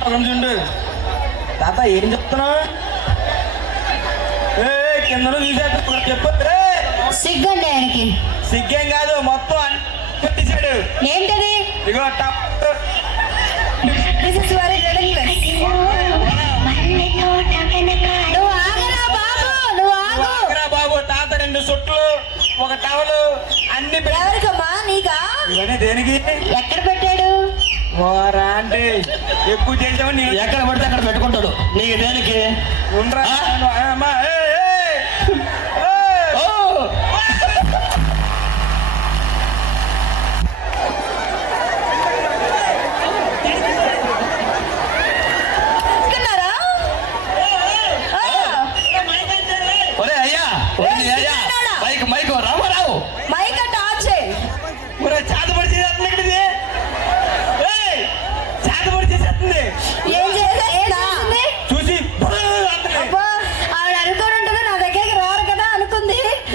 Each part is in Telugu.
చూడు తాత ఏం చెప్తున్నా? కింద గీసేస్తా చెప్పు. సిగ్గండి ఆయనకి. సిగ్గేం కాదు మొత్తం పట్టించాడు ఏంటది? ఇగో టప్. బాబు తాత రెండు సుట్లు ఒక టవలు అన్ని ఎవరికమ్మా నీకా? ఇవన్నీ దేనికి? ఎక్కడ పెట్టాడు? ఓరా అంటే ఎక్కువ చేసావు నేను ఎక్కడ పడితే అక్కడ పెట్టుకుంటాడు. నీకు దేనికి? ఉండరా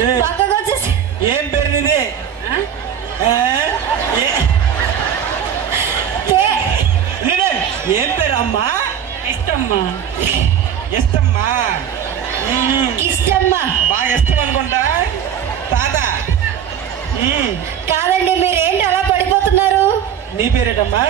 పక్కకు వచ్చేసి ఏం పేరు నీది? ఏ- పేరు అమ్మా? ఇష్టమ్మా ఇష్టమ్మా మ్మ్. ఇష్టమ్మా. బాగా ఇష్టం అనుకుంటా? తాత. కాదండి మీరేంటి అలా పడిపోతున్నారు? నీ పేరేటమ్మా?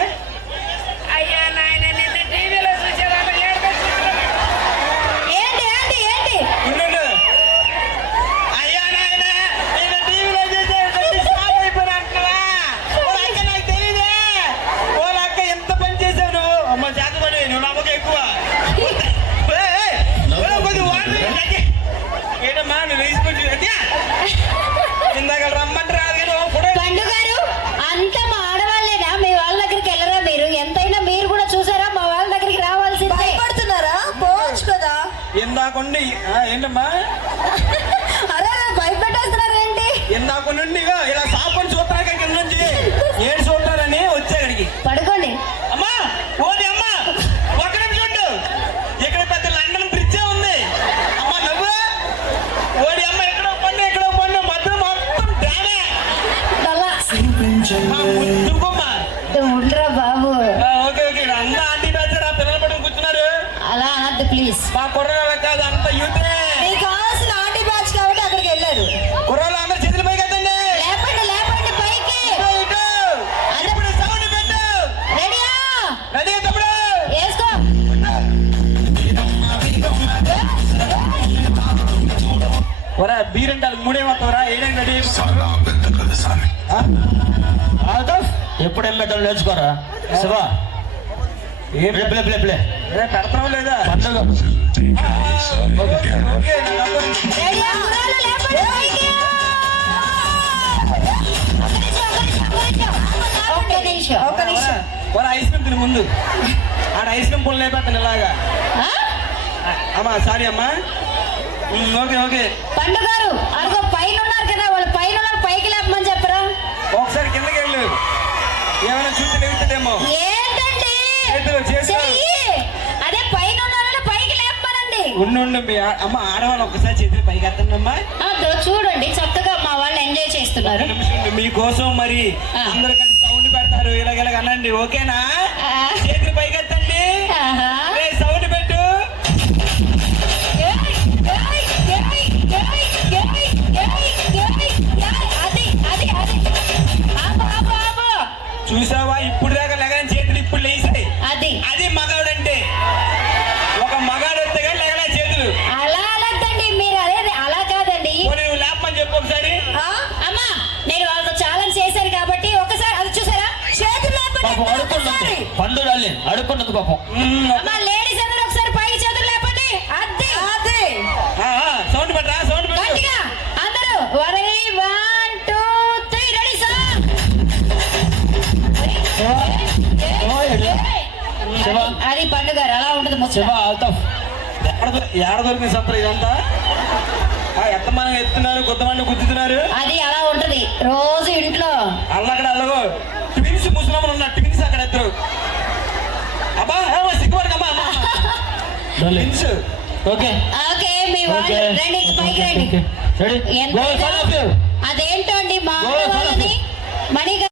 ఇందాక రమ్మంటే రాదు పండు గారు అంతా మా ఆడవాళ్ళేనా? మీ వాళ్ళ దగ్గరికి వెళ్ళరా మీరు? ఎంతైనా మీరు కూడా చూసారా? మా వాళ్ళ దగ్గరికి రావాల్సిందే. భయపడుతున్నారా? పోవచ్చు కదా. ఇందాకుండి ఆ, ఏంటమ్మా? అరే భయపెట్టేస్తున్నారు ఏంటి ఇందాక నుండి ఇలా సాపని కూర్చున్నారు. అలా అనద్దు ప్లీజ్. మా కుర్రగాళ్ళ కాదు అంత యూతే మీకు కావాల్సిన ఆంటీ బ్యాచ్ కాబట్టి అక్కడికి వెళ్ళారు. కుర్రాళ్ళు అందరూ చేతులు పైకి ఎత్తండి. లేపండి లేపండి పైకి. ఇటు, ఇటు. ఇప్పుడు సౌండ్ పెట్టు. రెడీయా? రెడీ తమ్ముడు వేసుకో. ఒరా బీరంటాలు మూడే మొత్తం ఏడేం రెడీ? ఆల్తాఫ్ ఎప్పుడు ఎమ్మెటోళ్ళు నేర్చుకోరా? శివా. ఏం లేదా? ఐస్ ముందు. ఆడ ఐస్ క్రీమ్ పొలం లేకపోతే ఇలాగా. అమ్మా సారీ అమ్మా. Okay okay. పండుగ ఉండు మీ అమ్మ ఆడవాళ్ళు ఒక్కసారి చేతులు పైకి ఎత్తండమ్మా చూడండి చక్కగా మా వాళ్ళు ఎంజాయ్ చేస్తున్నారు. మీకోసం మరి. అందరు కలిసి సౌండ్ పెడతారు ఇలాగ ఇలాగ అనండి ఓకేనా అడుక్కున్నది పాపం ఉమ్, అమ్మా లేడీస్ అందరూ ఒకసారి పైకి చేతులు లేపండి. అదే అదే ఆ, ఆ, సౌండ్ పెట్టరా సౌండ్ పెట్టు గట్టిగా. అందరూ వరై one two three ready sir. Shiva. అది పండుగ అలా ఉంటుంది ఎక్కడ ఎక్కడ దొరికింది ఇదంతా? ఎంతమంది ఎత్తున్నారు కొంతమంది గుద్దుతున్నారు? అది అలా ఉంటది. రోజు ಅಮ್ಮ ಅಮ್ಮ ಸಿಗ್ಬಾರ್ದು ಅಮ್ಮ Hints. ಓಕೆ ఓకే మీ వాళ్ళు Okay. రండి పైకి రండి Okay. Ready? Go, son of you. అదేంటో అండి మా Go, son of you. వాళ్ళని మణిగా